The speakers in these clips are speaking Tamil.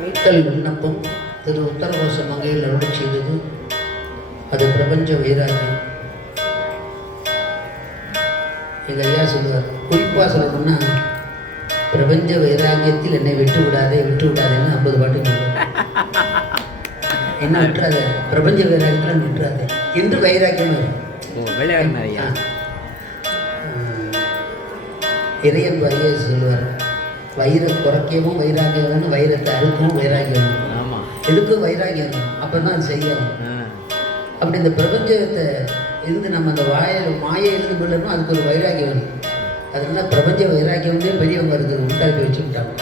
மீட்டல் விண்ணப்பம் திரு உத்தரகோச மங்கையில் அருள் செய்தது. அது பிரபஞ்ச வைராகியம். எங்கள் ஐயா சொல்லுவார், குறிப்பாக சொல்லணும்னா பிரபஞ்ச வைராகியத்தில் என்னை விட்டு விடாதேன்னு 50 பாட்டு சொல்லுவார். என்ன விட்டுறாத, பிரபஞ்ச வைராகியத்தில் விட்டுறாதே என்று வைராக்கியம் ஐயா இறையன்பு ஐயா சொல்லுவார், வயிறை குறைக்கவும் வைராகியம், வைரத்தை அறுக்கவும் வைராகியம், எதுக்கும் வைராகியம், அப்போ தான் அது செய்யணும். அப்படி இந்த பிரபஞ்சத்தை இருந்து நம்ம அந்த மாயிலிருந்து விடணும், அதுக்கு ஒரு வைராகியம் வேணும். அதனால பிரபஞ்ச வைராக்கியம் வந்து பெரியவங்க அதுக்கு உண்டாக்கி வச்சுக்கிட்டாங்க.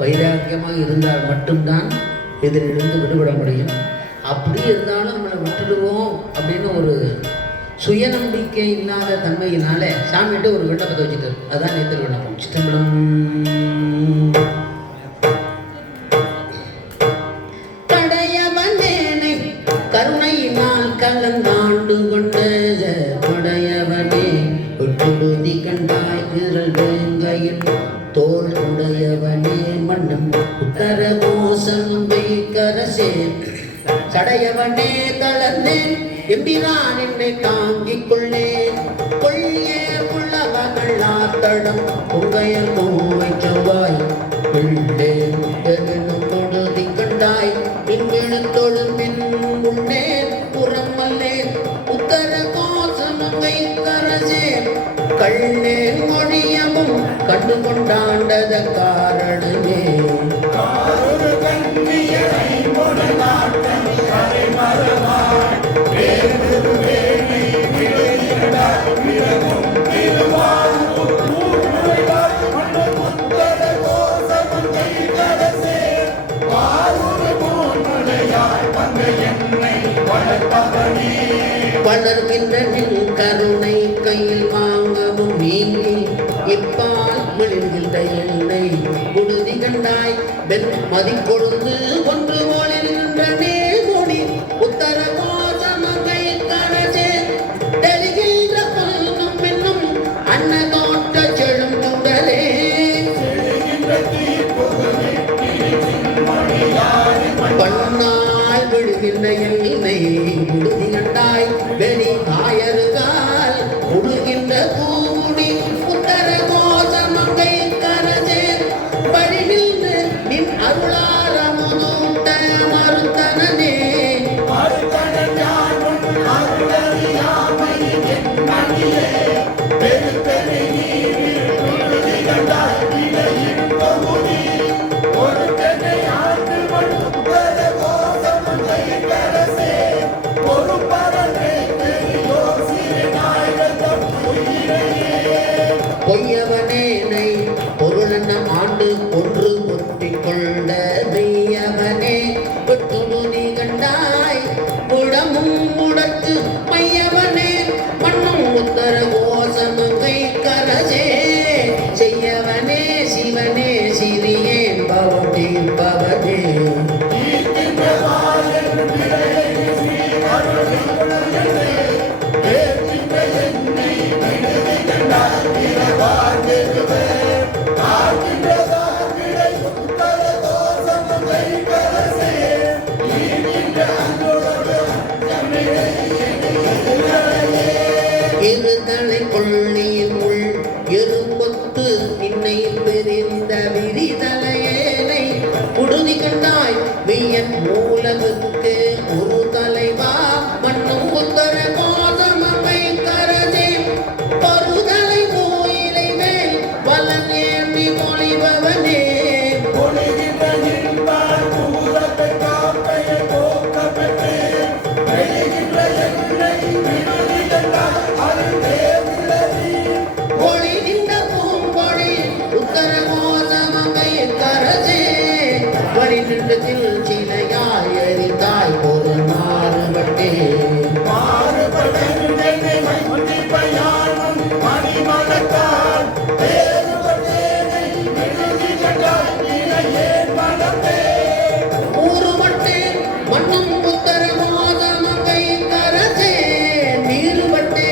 வைராக்கியமாக இருந்தால் மட்டும்தான் எதிரிலிருந்து விடுபட முடியும். அப்படி இருந்தாலும் நம்மளை விட்டுடுவோம் அப்படின்னு ஒரு சுயநம்பிக்கை இல்லாத தன்மையினால சாமிகிட்ட ஒரு விண்ணப்பத்தை வச்சுட்டார். அதான் நேற்று விண்ணப்பம். சித்தம்பலம் கடையவனேனை கருணையினால் கலந்தாண்டு கொண்ட கொடையவனே ஒட்டுடுதி கண்டாய் விரல் வேங்கையின் தோல் உடையவனே மன்னம் உத்தர கோசம் வைக்கரசே சடையவனே தளர்ந்தேன் எம்பிரான் என்னை தாங்கிக் கொள்ளேன் கொள்ளையே உள்ளவர்கள் ஆத்தடம் பொங்கையர் கோவை செவ்வாய் கொள்ளேன் எனும் தொடுதி கண்டாய் பின்விழுத்தொழு பின் உள்ளேன் புறமல்லேன் உத்தர கோசம் வைக்கரசேன் கள்ளேன் மொழியமும் கண்டு கொண்டாண்டத காரணமே வளர்கின்ற நின் கருணை கையில் வாங்கவும் நீங்கி இப்பால் விழுகின்ற எண்ணை குடுதி கண்டாய் வெண் மதி கொழுந்து ஒன்று ஓடுகின்ற நேர்மொழி உத்தர கோசமங்கை கரசே தெரிகின்ற பொன்னும் என்னும் அன்ன தோட்ட செழும் துடலே பண்ணால் விழுகின்ற எண்ணை குடுதி கண்டாய் வெளி ஆயருகால் உடுகின்ற பூமுடி உத்தர கோசமங்கை கரசே படி நின்று நின் அருளாரமுதூட்ட மறுத்தனே பொய்யவனேனை பொருளென்ன ஆண்டு ஒன்று ஒட்டிக் கொண்ட மெய்யவனே வெட்டுடுதி கண்டாய் புடமும் முடக்கு மையவனே மண்ணும் உத்தர கோசமங்கை கரசே செய்யவனே சிவனே சிறியேன் பவனே பவனே இருதலை கொள்ளியின் உள் எறும்பொத்து நின்னை பெரிந்த விரிதலையேனை புடுதி கண்டாய் மெய்யன் மூலகுக்கு ஒரு தலைவா மண்ணும் உத்தர கோசமங்கை கரசே பருதலை கோயிலை மேல் வலன் ஏந்தி பொழிபவனே ஒளிகின்ற பூம்பொழி உத்தர கோசமங்கை கரசே வழி நின்றதில் சிலையாய் எரித்தாய் ஒரு மாறுபட்டே ஊறுபட்டே மண்ணும் உத்தர கோசமங்கை கரசே நீருபட்டே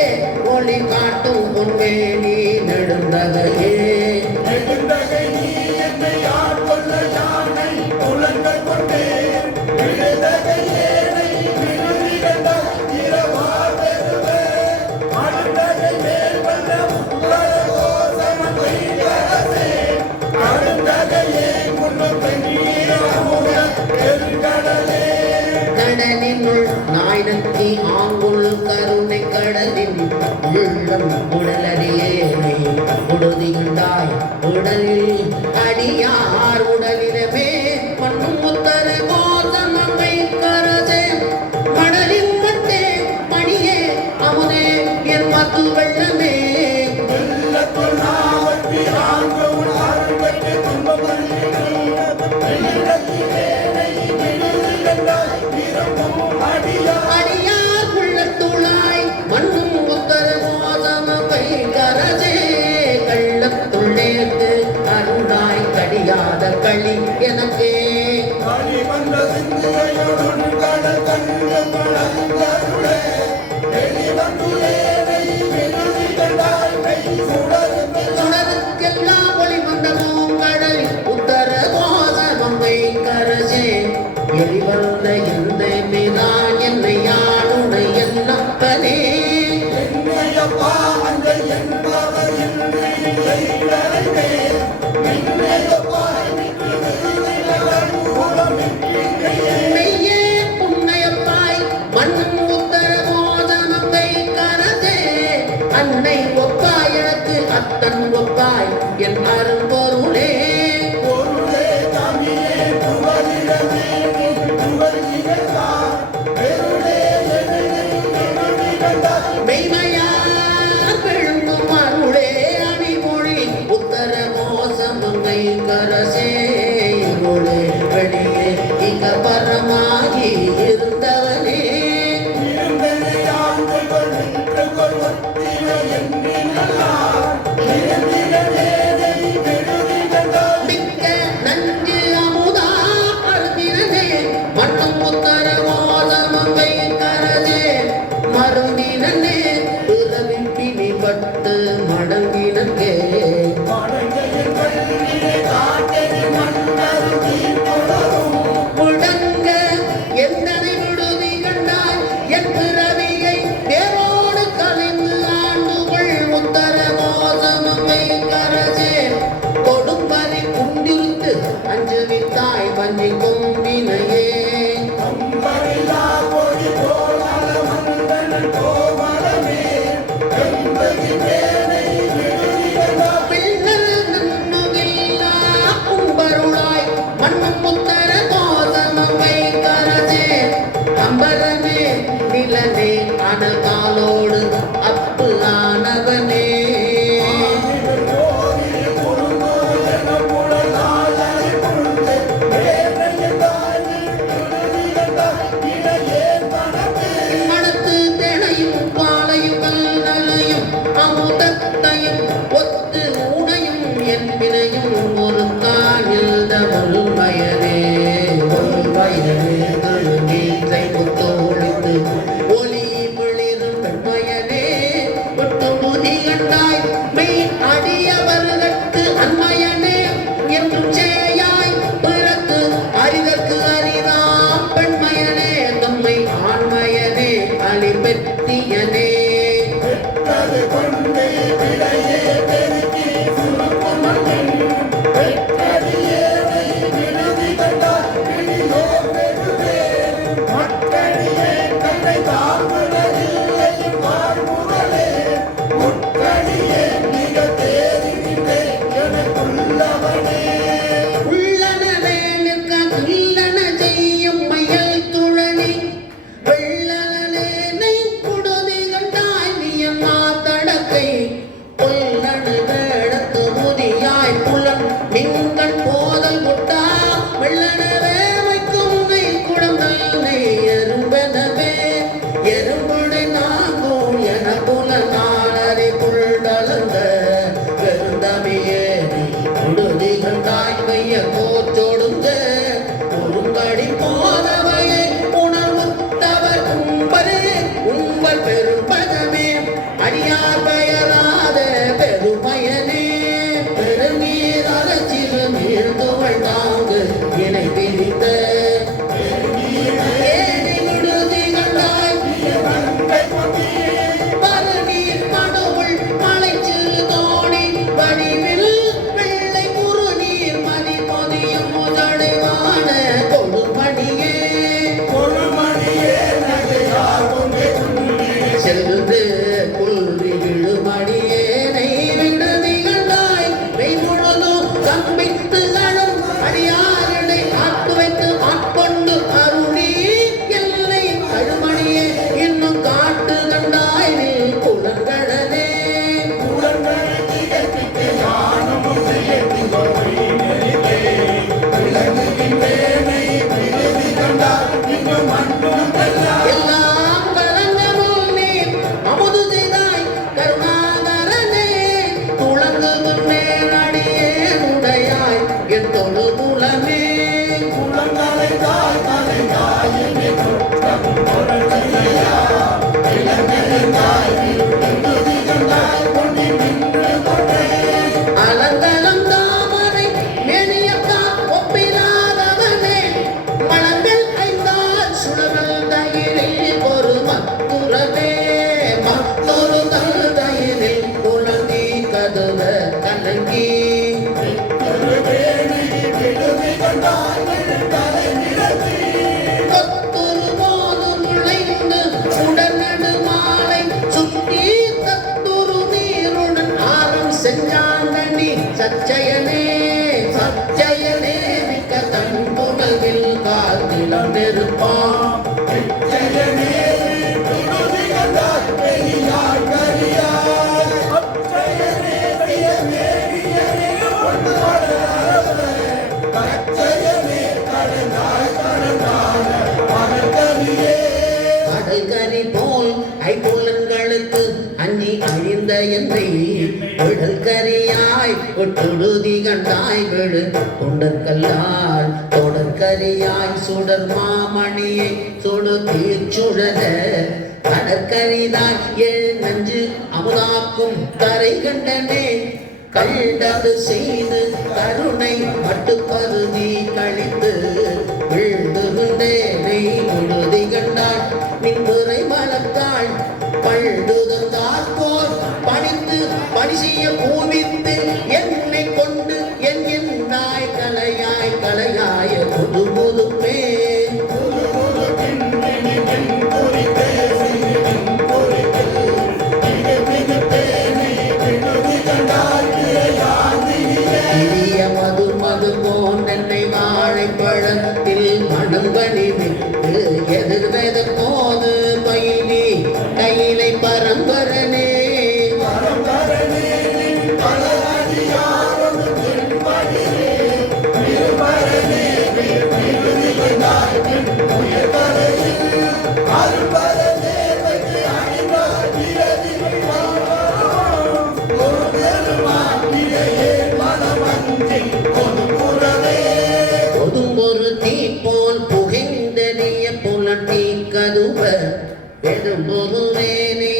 ஒளி காட்டும் பொன்மே நீ நெடுந்தகையே நெடுந்தகை நீ என்னை உள்ளம் உடலடியேனை உடுதியுண்டாய் உடலில் அடியார் உடலிடமே மண்ணும் முத்தர கோதமங்கை கரசே மணலின் மட்டே மணியே அமுதே என் மது வெள்ளமே அடியார் உள்ளத்துள்ளாய் மண்ணும் முத்தர கோதமங்கை கரசே கள்ளத்துள்ளேத்து அருளாய் கடியாத களி எனக்கே சுடருக்கெல்லாம் ஒளி மண்டலும் கடல் உத்தர கோதமங்கை கரசே எரிவந்த எந்த மீதா என்னை யானுடை என்னப்பனே மெய்யே புன்னையப்பாய் மண்ணும் உத்தர கோதமங்கை கரசே அன்னை ஒப்பாய் எனக்கு அத்தன் ஒப்பாய் என் அரும்பொருளே மெய்மையார் பெழுந்தும் அருளே அணிமொழி உத்தர கோதமங்கை கரசே இருளே வெளியே இங்க பரமாகி இருந்தவனே மிக்க நஞ்சு அமுதா அருந்தினே மண்ணும் உத்தர கோதமங்கை கரசே மருந்தினே பிறவின் பிணிபட்டு மடங்கினே முடங்க எந்தனை விடுதி கண்டாய் என் பிறவியை வேரோடு கலைந்து ஆண்டுகள் உத்தர கோதமங்கை கரசே கொடும்பறி குண்டிருத்து அஞ்சுவித்தாய் வஞ்சி கொம்பினையே பிள்ளர் நன்னுகில்லா கும்பருளாய் மண்ணும் உத்தர கோதமங்கை கரசே அம்பரமே நிலனே அனகாலோடு அப்பு ஆனவனே மனத்து தினையும் பாலையும் கல்லலையும் அமுதத்தையும் ஒத்து உடையும் என்பினையும் ஒரு காணில் வல்வயனே வல்வயனே கழுநீற்றை முத்தோழித்து ஒளி மிளிரும் பெண்மயனே ஒட்டு முதி கண்டாய் மெய் அடியவர்கட்கு அன்மயனே என்றும் சேயாய் பிறக்கு அரிதற்கு அரிதாம் பெண்மயனே தம்மை ஆண்மயனே அலிபெத்தியனே உள்ளனவே நிற்க இல்லன செய்யும் மையல் துழனி வெள்ளனே குடுதி கண்டாய் வியன்னா தடக்கை புல்லனு வேடத்து முதியாய் புலன் மிங்கண் போதல் முட்டா வெள்ளனவே வைக்கும் கை குடம்பனை எறும்பெனவே எறும்புடை நாங்கும் என புல நாளரை புள்ளலந்த பெருந்தமையே உடுதி கண்டாய் மைய கோச்சோடுங்க உருங்கடி போனவையே உணர்வுத்தவர் உம்பரே உம்பர் பெரும்பதமே அடியார் பெயராத பெருமயனே பெருநீர் அரசில் நீர்ந்துவள் தாங்கு இணை பிரித்த ஏனை விடுதி கண்டாய் பருநீர் மடுவுள் மலைச்சிறு தோணி வடிவில் வெள்ளை குறுநீர் மதி பொதிய கம்பித்து அழும் அடியாரனை ஆட்டு வைத்து ஆட்கொண்டு அருளி எல்லை கழுமணியே இன்னும் காட்டு கண்டாய் நீ குளங்கடலே எல்லாம் கலங்கமும் நீ அமுது செய்தாய் கருணாகரனே துளங்கு நேரடியே உடையாய் என் தொழு குலமே அலங்கலம் தாமரை மேனியக்கா ஒப்பிலாதவனே மலங்கள் ஐந்தால் சுழல் தயிரில் ஒரு மத்துரவே மத்தொரு தயிரில் குழந்தை கதுவ கலங்கி கொத்துரு போது முளைந்து உடனடு மாலை சுற்றி தத்துரு நீருடன் ஆரம் செஞ்சாங்கனி சச்சயனே சச்சயனே மிக்க தன் புனவில் காத்திலம் நெருப்பாம் கடல்கரி போல் ஐபுலன்களுக்கு அஞ்சி அழிந்த என்றே விடல் கரியாய் ஒட்டுடுதி கண்டாய் விழு கொண்டற்கல்லால் தொடர்கரியாய் சுடர் மாமணியை சுடு தீர்ச்சுழல கடற்கரிதாய் ஏழ் நஞ்சு அமுதாக்கும் கரை கண்டனே கண்டது செய்து கருணை மட்டுப்பருதி கழித்து விழுதுண்டேனை விடுதி கண்டாள் நின்றுரை மலத்தாள் பழுதுந்தார் போல் பணித்து பணி செய்ய பூவித்து என்னை கொண்டு என் நாய் கலையாய் கலையாய புது புதுப்பே மது மது போன் என்னை வாழைப்பழத்தில் மணங்கனி விட்டு எதிர்வத போது பயிலி கையிலை பரம்பரனே ஒரு தீ போல் புகைந்தெறிய புலட்டி கதுவ பெரும்பொருளேனே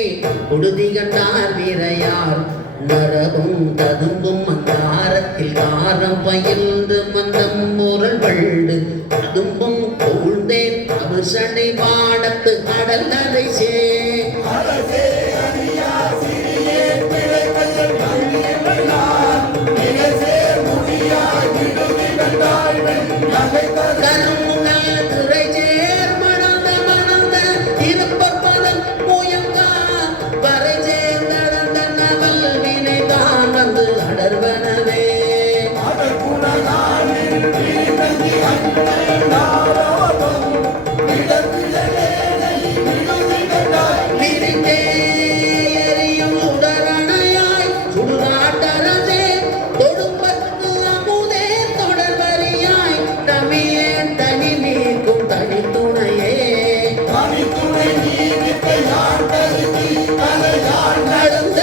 உடுதி கண்டார் வீரையார் நரவும் ததும்பும் அந்தாரத்தில் காரம் பயிர்ந்து மந்தம் முரல் வள்டு ததும்பும் கொள்ந்தேன் அவசனை பாடத்து கடல் அலை சே கருமுகல் திரை சேர் மணந்த மணந்த திருப்பற்பதம் முயங்கா வரை சேர்ந்தடந்த நவல் வினைதான் வந்து அடர்வனவே விரிந்தே எரியும் சுடரணையாய் சுடுகாட்டரசே தொடும்பத்து அமுதே தொடர்வரியாய் தமியே தனி நீக்கும் தனித்துணையே நடந்த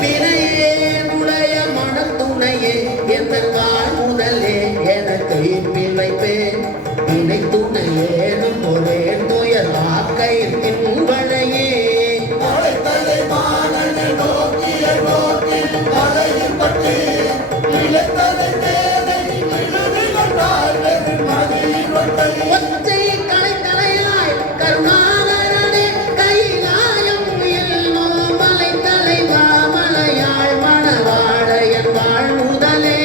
வினையே உடைய மனத்துணையே எந்த கால் முதலே எனக்கு இப்பில் வைப்பேன் வினை துணையேனும் ஒரே துயர் ஆக்கையின் தின்பழையே ஒற்றை கலைக்கலையாய் கருணாகரனே கைலாயம் எல்லோ மலை தலைவா மலையாள் மணவாழையன் வாழ் முதலே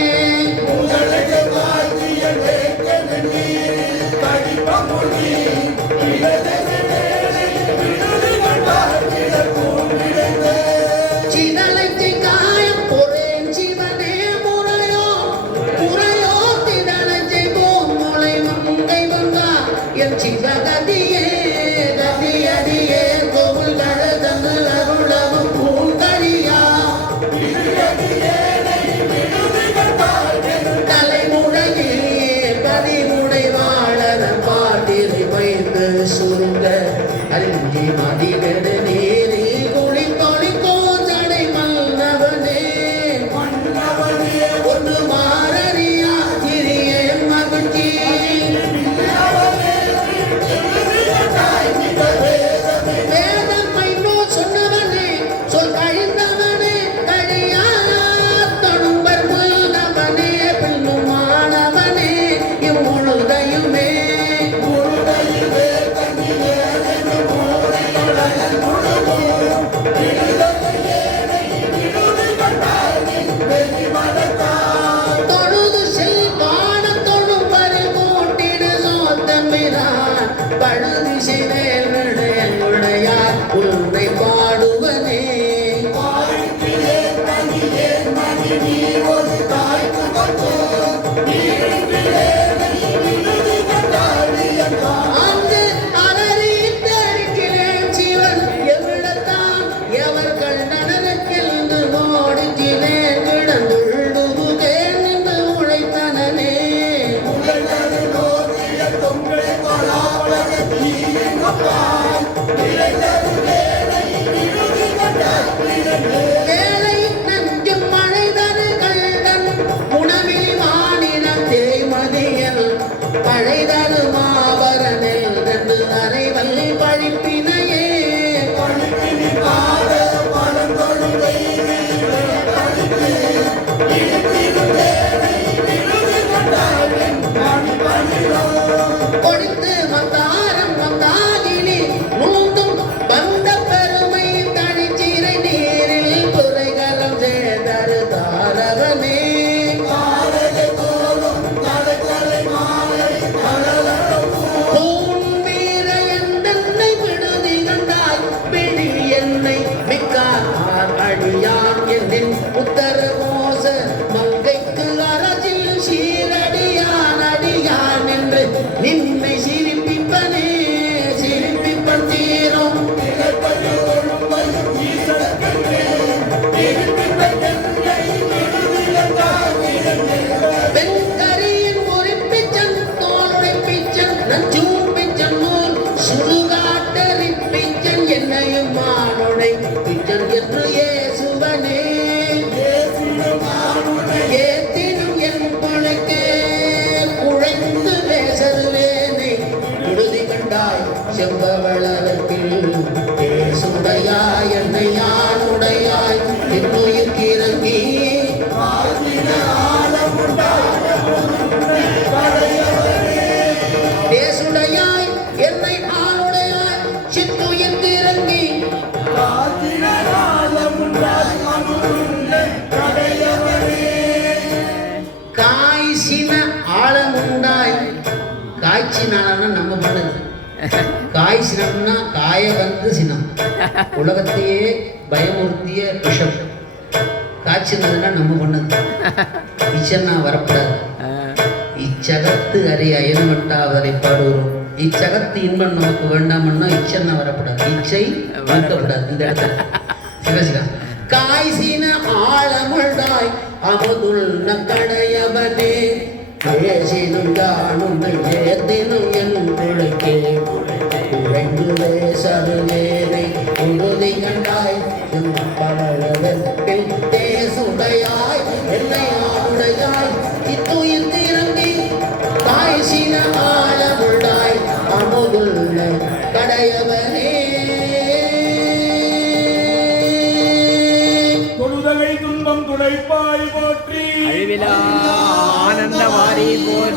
தலைமுறையே பதிமுறை வாழன பாட்டிலை வைத்து சுருங்க அறிஞ்சி மதிவெடு நீரி குளி தொழிக்கோ ஜடை மன்னவனே ஒன்று மாறறியா சிறிய மகிழ்ச்சி வேதம்மை நோ சொன்னவனே சொல் கழிந்தவனே கழியா தொழும்பர் புல்னவனே பின்னுமானவனே இம்முழுதையுமே தொழுது செல்வான தொழும்பரு கூட்டிடு சோத்தமிரான் பழுதிசை வேல்விடையுடையார் உன்னை பாடுவனே அங்கு அலறித்தரிக்கிறேன் சிவன் எவ்விடத்தாம் எவர் கண்டனருக்கென்று ஓடுகிறேன் கிடந்துள்ளுகேன் என்று உழைத்தனனே வேலை நஞ்சும் மழைதரு கள்டன் உணவில் மாநிலம் தேய்மதியல் பழைதரு மாபரனில் ரெண்டு அறைவல் பழிப்பினையே கொடுத்து மந்தாரம் மந்தாகினி நூந்தும் வந்த பெருமை தனிச்சிறை நீரில் குறைகரம் சேதரு தாரவனே பூன் வீர என்னை விடுதி கண்டாய் பிடி என்னை மிக்கார் அடியான் என்னின் உத்தர மோச மங்கைக்கு அரசில் சீரடியான் அடியான் என்று நின்னை சிரிப்பிப்பனே சிரிப்பிப்பன் தீரும் வெண்கரியின் முறிப்பிச்சன் தோலுடைப்பிச்சன் நஞ்சூப்பிச்சன் நூல் சுடுகாட்டரிப்பிச்சன் என்னையும் மானுடை பிச்சன் என்று ஏசுவனே ஏத்தினும் என் பழைக்கே குழைந்து பேசருவேனை உறுதி கண்டாய் செம்பவளத்தில் பேசுடையாய் என்னை யானுடையாய் என்னுயிர்க்கு இறங்கி பேசுடையாய் என்னை ஆளுடையாய் சித்துயிர்க்கு இறங்கி காய்ச்சின ஆழமுண்டாய் காய்ச்சினாலன்னா நம்ம பண்ணது காய் சினம்னா காய வந்து சினம் உலகத்தையே பயமுறுத்திய விஷம் காய்ச்சினதுன்னா நம்ம பண்ணது இச்சன்னா வரப்படாது இச்சகத்து அறிய அயனவட்டாவரை பாடுகிறோம் இச்சகத்து இன்பம் நமக்கு வேண்டாமன்னா இச்சன்னா வரப்படாது இச்சை வளர்க்கப்படாது இந்த இடத்துல சிவசிகா காய்ச்சின ஆழமுண்டாய் அமுதுள்ள கடையவனே பேசினும் யானும் ஏத்தினும் என் பிழைக்கே உழைந்து பேசருவேனை உறுதி கண்டாய் பவளவெப்பில் தேசுடையாய் என்னை ஆளுடையாய் இத்துயிர் திறந்தி காய்ச்சின ஆழமுண்டாய் அமுதுள்ள கடையவனே தொழுதகை துன்பம் துடைப்பாய் போற்றி அழிவிலா ஆனந்த வாரி போற்றி